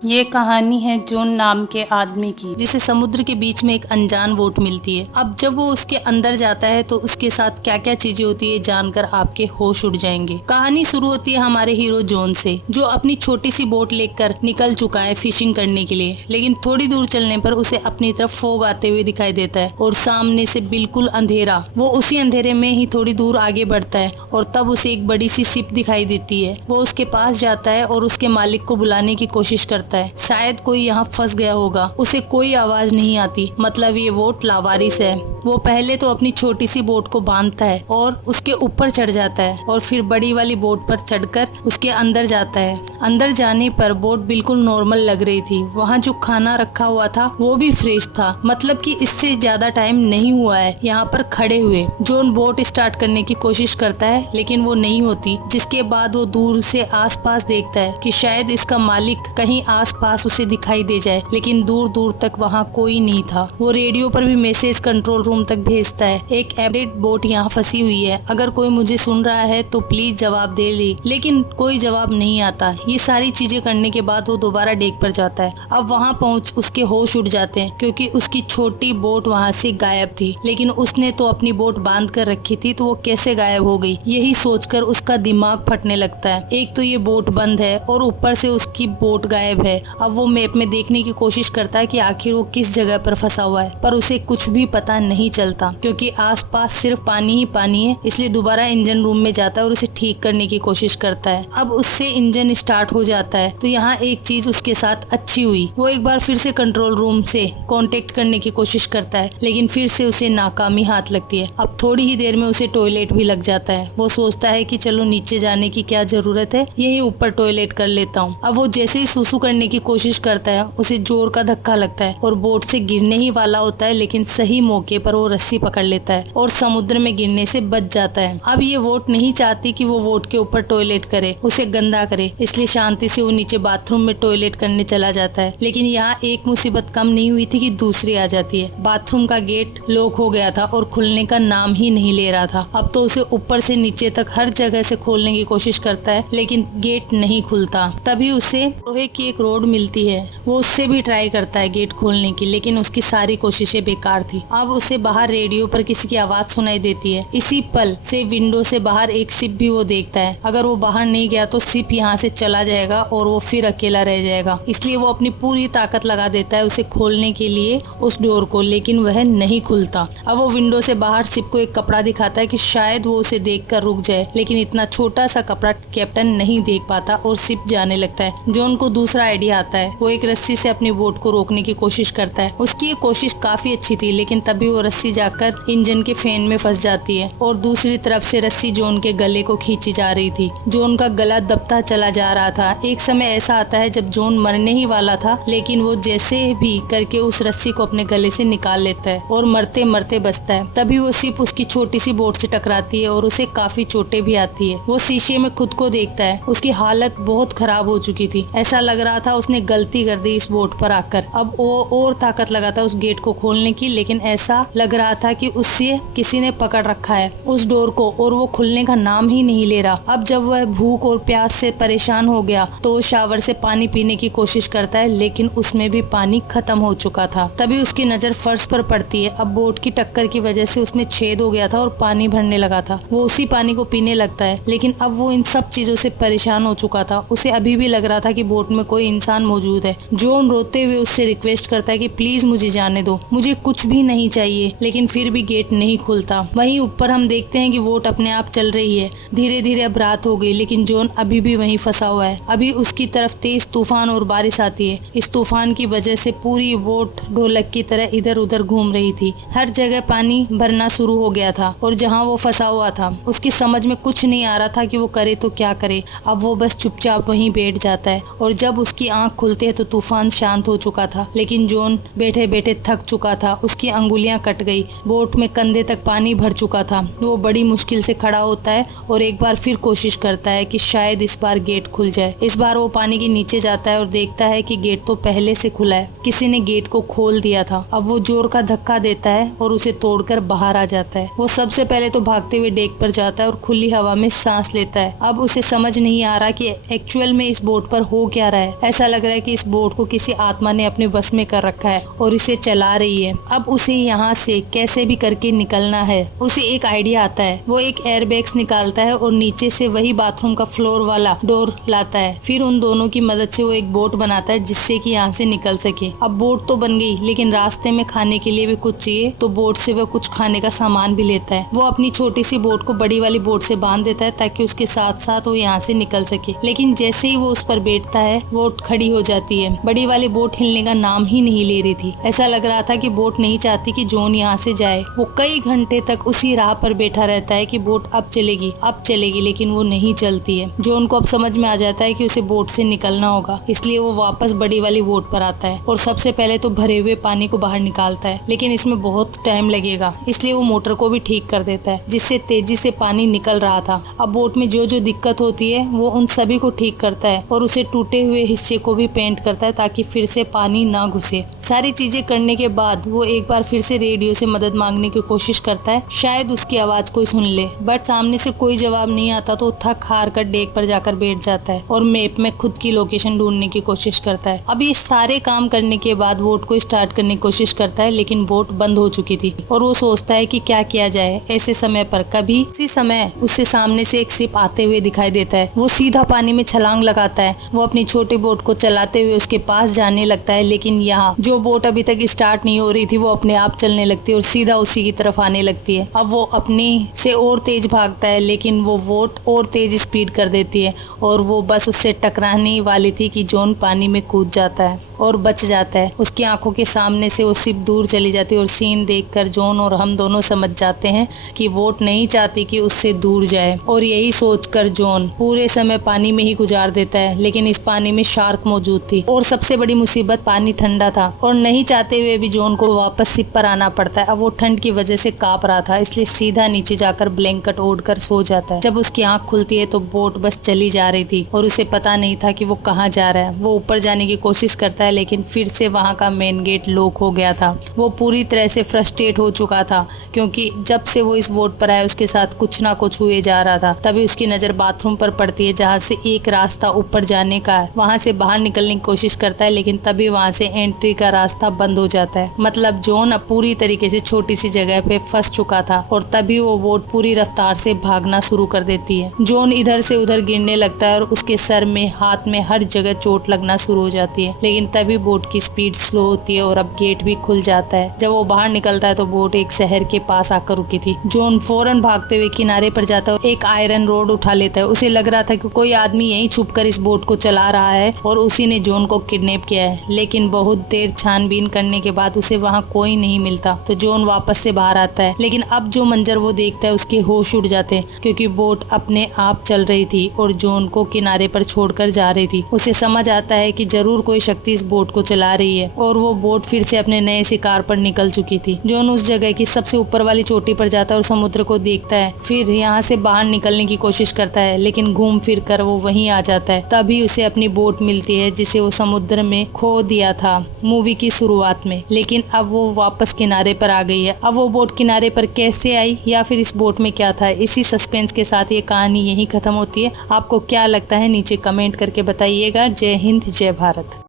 ये कहानी है जॉन नाम के आदमी की, जिसे समुद्र के बीच में एक अनजान बोट मिलती है। अब जब वो उसके अंदर जाता है तो उसके साथ क्या क्या चीजें होती है जानकर आपके होश उड़ जाएंगे। कहानी शुरू होती है हमारे हीरो जॉन से, जो अपनी छोटी सी बोट लेकर निकल चुका है फिशिंग करने के लिए। लेकिन थोड़ी दूर चलने पर उसे अपनी तरफ फोग आते हुए दिखाई देता है और सामने से बिल्कुल अंधेरा। वो उसी अंधेरे में ही थोड़ी दूर आगे बढ़ता है और तब उसे एक बड़ी सी शिप दिखाई देती है। वो उसके पास जाता है और उसके मालिक को बुलाने की कोशिश करता है। शायद कोई यहाँ फंस गया होगा। उसे कोई आवाज नहीं आती, मतलब ये बोट लावारिस है। वो पहले तो अपनी छोटी सी बोट को बांधता है और उसके ऊपर चढ़ जाता है और फिर बड़ी वाली बोट पर चढ़कर उसके अंदर जाता है। अंदर जाने पर बोट बिल्कुल नॉर्मल लग रही थी। वहाँ जो खाना रखा हुआ था वो भी फ्रेश था, मतलब कि इससे ज्यादा टाइम नहीं हुआ है यहाँ पर खड़े हुए। जॉन बोट स्टार्ट करने की कोशिश करता है लेकिन वो नहीं होती, जिसके बाद वो दूर से आसपास देखता है कि शायद इसका मालिक कहीं आसपास उसे दिखाई दे जाए, लेकिन दूर दूर तक वहाँ कोई नहीं था। वो रेडियो पर भी मैसेज कंट्रोल रूम तक भेजता है, एक अपडेट बोट यहाँ फंसी हुई है, अगर कोई मुझे सुन रहा है तो प्लीज जवाब दे ले। लेकिन कोई जवाब नहीं आता। ये सारी चीजें करने के बाद वो दोबारा डेक पर जाता है। अब वहाँ पहुँच उसके होश उड़ जाते हैं क्योंकि उसकी छोटी बोट वहाँ से गायब थी। लेकिन उसने तो अपनी बोट बांध कर रखी थी, तो वो कैसे गायब हो गई, यही सोचकर उसका दिमाग फटने लगता है। एक तो ये बोट बंद है और ऊपर से उसकी बोट गायब है। अब वो मैप में देखने की कोशिश करता है कि आखिर वो किस जगह पर फंसा हुआ है, पर उसे कुछ भी पता नहीं चलता क्योंकि आसपास सिर्फ पानी ही पानी है। इसलिए दोबारा इंजन रूम में जाता है और उसे ठीक करने की कोशिश करता है। अब उससे इंजन स्टार्ट हो जाता है। तो यहाँ एक चीज उसके साथ अच्छी हुई, वो एक बार फिर से कंट्रोल रूम से कांटेक्ट करने की कोशिश करता है, लेकिन फिर से उसे नाकामी हाथ लगती है। अब थोड़ी ही देर में उसे टॉयलेट भी लग जाता है। वो सोचता है कि चलो नीचे जाने की क्या जरूरत है, यही ऊपर टॉयलेट कर लेता हूँ। अब वो जैसे ही सुसु करने की कोशिश करता है उसे जोर का धक्का लगता है और बोट से गिरने ही वाला होता है, लेकिन सही मौके पर वो रस्सी पकड़ लेता है और समुद्र में गिरने से बच जाता है। अब ये बोट नहीं चाहती कि वो बोट के ऊपर टॉयलेट करे, उसे गंदा करे, इसलिए शांति से वो नीचे बाथरूम में टॉयलेट करने चला जाता है। लेकिन यहाँ एक मुसीबत कम नहीं हुई थी कि दूसरी आ जाती है। बाथरूम का गेट लॉक हो गया था और खुलने का नाम ही नहीं ले रहा था। अब तो उसे ऊपर से नीचे तक हर जगह से खोलने की कोशिश करता है, लेकिन गेट नहीं खुलता। तभी उसे लोहे की एक रोड मिलती है। वो उससे भी ट्राई करता है गेट खोलने की, लेकिन उसकी सारी कोशिशें बेकार थी। अब उसे बाहर रेडियो पर किसी की आवाज सुनाई देती है। इसी पल से विंडो से बाहर एक शिप भी वो देखता है। अगर वो बाहर नहीं गया तो शिप यहाँ से चला जाएगा और वो फिर अकेला रह जाएगा। इसलिए वो अपनी पूरी ताकत लगा देता है उसे खोलने के लिए उस डोर को, लेकिन वह नहीं खुलता। अब वो विंडो से बाहर शिप को एक कपड़ा दिखाता है कि शायद वो उसे देखकर रुक जाए, लेकिन इतना छोटा सा कपड़ा कैप्टन नहीं देख पाता और शिप जाने लगता है। जॉन को दूसरा आइडिया आता है। वो एक रस्सी से अपनी बोट को रोकने की कोशिश करता है। उसकी ये कोशिश काफी अच्छी थी, लेकिन तभी वो रस्सी जाकर इंजन के फैन में फंस जाती है और दूसरी तरफ से रस्सी जॉन के गले को खींची जा रही थी। जॉन का गला दबता चला जा रहा था। एक समय ऐसा आता है जब जॉन मरने ही वाला था, लेकिन वो जैसे भी करके उस रस्सी को अपने गले से निकाल लेता है और मरते मरते बचता है। तभी वो शिप उसकी छोटी सी बोट से टकराती है और उसे काफी चोटें भी आती है। वो शीशे में खुद को देखता है। उसकी हालत बहुत खराब हो चुकी थी। ऐसा लग रहा था उसने गलती कर दी इस बोट पर आकर। अब वो और ताकत लगाता है उस गेट को खोलने की, लेकिन ऐसा लग रहा था कि उससे किसी ने पकड़ रखा है उस डोर को और वो खुलने का नाम ही नहीं ले रहा। अब जब वह भूख और प्यास से परेशान हो गया तो वो शावर से पानी पीने की कोशिश करता है, लेकिन उसमें भी पानी खत्म हो चुका था। तभी उसकी नजर फर्श पर पड़ती है। अब बोट की टक्कर की वजह से उसमें छेद हो गया था और पानी भरने लगा था। वो उसी पानी को पीने लगता है, लेकिन अब वो इन सब चीजों से परेशान हो चुका था। उसे अभी भी लग रहा था कि बोट में कोई इंसान मौजूद है। जॉन रोते हुए उससे रिक्वेस्ट करता है कि प्लीज मुझे जाने दो, मुझे कुछ भी नहीं चाहिए, लेकिन फिर भी गेट नहीं खुलता। वहीं ऊपर हम देखते हैं कि बोट अपने आप चल रही है। धीरे धीरे अब रात हो गई, लेकिन जॉन अभी भी वहीं फंसा हुआ है। अभी उसकी तरफ तेज तूफान और बारिश आती है। इस तूफान की वजह से पूरी बोट ढोलक की तरह इधर उधर घूम रही थी। हर जगह पानी भरना शुरू हो गया था और जहाँ वो फंसा हुआ था उसकी समझ में कुछ नहीं आ रहा था कि वो करे तो क्या करे। अब वो बस चुपचाप वहीं बैठ जाता है और जब उसकी आंख खुलती है तो तूफान शांत हो चुका था, लेकिन जॉन बैठे बैठे थक चुका था। उसकी अंगुलियां कट गई। बोट में कंधे तक पानी भर चुका था। वो बड़ी मुश्किल से खड़ा होता है और एक बार फिर कोशिश करता है कि शायद इस बार गेट खुल जाए। इस बार वो पानी के नीचे जाता है और देखता है कि गेट तो पहले से खुला है, किसी ने गेट को खोल दिया था। अब वो जोर का धक्का देता है और उसे तोड़कर बाहर आ जाता है। वो सबसे पहले तो भागते हुए डेक पर जाता है और खुली हवा में सांस लेता है। अब उसे समझ नहीं आ रहा कि एक्चुअल में इस बोट पर हो क्या रहा है। ऐसा लग रहा है कि इस बोट को किसी आत्मा ने अपने बस में कर रखा है और इसे चला रही है। अब उसे यहाँ से कैसे भी करके निकलना है। उसे एक आइडिया आता है, वो एक एयर बैग्स निकालता है और नीचे से वही बाथरूम का फ्लोर वाला डोर लाता है। फिर उन दोनों की मदद से वो एक बोट बनाता है जिससे कि यहाँ से निकल सके। अब बोट तो बन गई, लेकिन रास्ते में खाने के लिए भी कुछ चाहिए, तो बोट से वह कुछ खाने का सामान भी लेता है। वो अपनी छोटी सी बोट को बड़ी वाली बोट से बांध देता है ताकि उसके साथ साथ वो यहाँ से निकल सके। लेकिन जैसे ही वो उस पर बैठता है, बोट खड़ी हो जाती है। बड़ी वाली बोट हिलने का नाम ही नहीं ले रही थी। ऐसा लग रहा था कि बोट नहीं चाहती कि जॉन यहाँ से जाए। वो कई घंटे तक उसी राह पर बैठा रहता है कि बोट अब चलेगी, लेकिन वो नहीं चलती है। जॉन को अब समझ में आ जाता है कि उसे बोट से निकलना होगा, इसलिए वो वापस बड़ी वाली बोट पर आता है और सबसे पहले तो भरे हुए पानी को बाहर निकालता है। लेकिन इसमें बहुत टाइम लगेगा, इसलिए वो मोटर को भी ठीक कर देता है जिससे तेजी से पानी निकल रहा था। अब बोट में जो जो दिक्कत होती है वो उन सभी को ठीक करता है और उसे टूटे हुए हिस्से को भी पेंट करता है ताकि फिर से पानी ना घुसे। सारी चीजें करने के बाद वो एक बार फिर से रेडियो से मदद मांगने की कोशिश करता है, शायद उसकी आवाज कोई सुन ले। बट सामने से कोई जवाब नहीं आता तो थक हार कर डेक पर जाकर बैठ जाता है और मैप में खुद की लोकेशन ढूंढने की कोशिश करता है। अब ये सारे काम करने के बाद बोट को स्टार्ट करने की कोशिश करता है, लेकिन बोट बंद हो चुकी थी और वो सोचता है कि क्या किया जाए। ऐसे समय पर कभी इसी समय उससे सामने से एक शिप आते हुए दिखाई देता है। वो सीधा पानी में छलांग लगाता है। वो अपनी छोटी बोट को चलाते हुए उसके पास जाने लगता है, लेकिन यहाँ जो बोट अभी तक स्टार्ट नहीं हो रही थी वो अपने आप चलने लगती है और सीधा उसी की तरफ आने लगती है। अब वो अपनी से और तेज भागता है, लेकिन वो बोट और तेज स्पीड कर देती है और वो बस उससे टकराने वाली थी कि जॉन पानी में कूद जाता है और बच जाता है। उसकी आंखों के सामने से वो शिप दूर चली जाती है और सीन देखकर जॉन और हम दोनों समझ जाते हैं कि बोट नहीं चाहती कि उससे दूर जाए और यही सोचकर जॉन पूरे समय पानी में ही गुजार देता है। लेकिन इस पानी में शार्क मौजूद थी और सबसे बड़ी मुसीबत पानी ठंडा था और नहीं चाहते हुए भी जॉन को वापस शिप पर आना पड़ता है। अब वो ठंड की वजह से कांप रहा था, इसलिए सीधा नीचे जाकर ब्लैंकेट ओढ़कर सो जाता है। जब उसकी आंख खुलती है तो बोट बस चली जा रही थी और उसे पता नहीं था कि वो कहाँ जा रहा है। वो ऊपर जाने की कोशिश करता है, लेकिन फिर से वहाँ का मेन गेट लॉक हो गया था। वो पूरी तरह से फ्रस्ट्रेट हो चुका था क्योंकि जब से वो इस बोट पर आया उसके साथ कुछ ना कुछ हुए जा रहा था। तभी उसकी नजर बाथरूम पर पड़ती है जहाँ से एक रास्ता ऊपर जाने का है। वहाँ से बाहर निकलने की कोशिश करता है, लेकिन तभी वहाँ से एंट्री का रास्ता बंद हो जाता है। मतलब जॉन अब पूरी तरीके से छोटी सी जगह पे फंस चुका था और तभी वो बोट पूरी रफ्तार से भागना शुरू कर देती है। जॉन इधर से उधर गिरने लगता है और उसके सर में, हाथ में, हर जगह चोट लगना शुरू हो जाती है। लेकिन तभी बोट की स्पीड स्लो होती है और अब गेट भी खुल जाता है। जब वो बाहर निकलता है तो बोट एक शहर के पास आकर रुकी थी। जॉन फौरन भागते हुए किनारे पर जाता है, एक आयरन रोड उठा लेता है। उसे लग रहा था कि कोई आदमी यहीं छुपकर इस बोट को चला रहा है और उसी ने जॉन को किडनैप किया है। लेकिन बहुत देर छानबीन करने के बाद उसे वहाँ कोई नहीं मिलता तो जॉन वापस से बाहर आता है। लेकिन अब जो मंजर वो देखता है उसके होश उड़ जाते हैं क्योंकि बोट अपने आप चल रही थी और जॉन को किनारे पर छोड़कर जा रही थी। उसे समझ आता है कि जरूर कोई शक्ति इस बोट को चला रही है और वो बोट फिर से अपने नए शिकार पर निकल चुकी थी। जॉन उस जगह की सबसे ऊपर वाली चोटी पर जाता है और समुद्र को देखता है। फिर यहाँ से बाहर निकलने की कोशिश करता है, लेकिन घूम फिर कर वो वहीं आ जाता है। तभी उसे अपनी बोट मिलती है जिसे वो समुद्र में खो दिया था मूवी की शुरुआत में। लेकिन अब वो वापस किनारे पर आ गई है। अब वो बोट किनारे पर कैसे आई या फिर इस बोट में क्या था, इसी सस्पेंस के साथ ये कहानी यहीं खत्म होती है। आपको क्या लगता है नीचे कमेंट करके बताइएगा। जय हिंद, जय भारत।